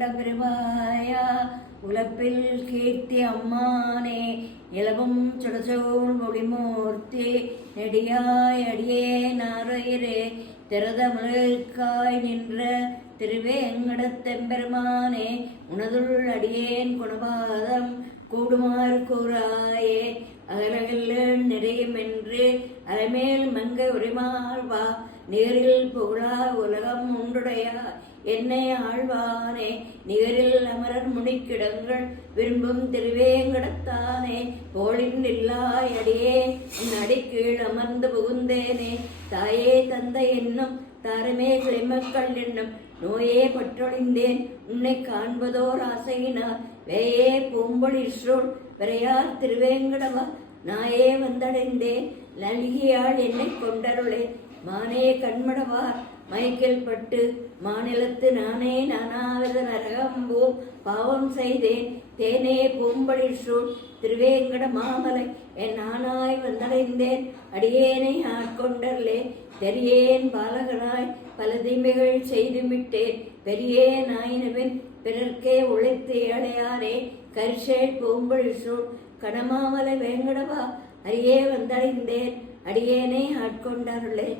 கொண்ட பெருமாயா உலப்பில் கீர்த்தி அம்மானே இளவும் சுடசோள் மொழிமூர்த்தி நெடியாய் அடியே நாரையரே திரதமிழ்காய் நின்ற திருவேங்கடத்தெம்பெருமானே உனதுள் அடியேன் குணபாதம் கூடுமாறு கூறாயே அகலகில் நிறையுமென்று அலைமேல் மங்கை உரிமாழ்வா நீரில் புகழா உலகம் உண்டுடைய என்னை ஆழ்வானே நிகரில் அமரர் முனிக்கிடங்கள் விரும்பும் திருவேங்கடத்தானே போலின் இல்லாய் அடியே உன் அடிக்கீழ் அமர்ந்து புகுந்தேனே தாயே தந்தை என்னும் தாரமே கிளைமக்கள் என்னும் நோயே பற்றொழிந்தேன் உன்னை காண்பதோர் ஆசையினார் வேயே பூம்பொழில் சூழ் விரையார் திருவேங்கடவா நாயே வந்தடைந்தேன் நல்கியாள் என்னை கொண்டருளே மானே கண்மடவார் மயக்கில் பட்டு மாநிலத்து நானே நானாவித நரகம்போம் பாவம் செய்தேன் தேனே பூம்பொழில் சூழ் திருவேங்கட மாமலை என் நானாய் வந்தடைந்தேன் அடியேனை ஆட்கொண்டர்லே தெரியேன் பாலகனாய் பல தீமைகள் செய்துவிட்டேன் பெரியேன் ஆயினவின் பிறர்க்கே உழைத்து ஏழையாரே கரிசேட் பூம்பொழில் சூழ் கடமாமலை வேங்கடவா அரியே வந்தடைந்தேன் அடியேனை ஆட்கொண்டார்களே.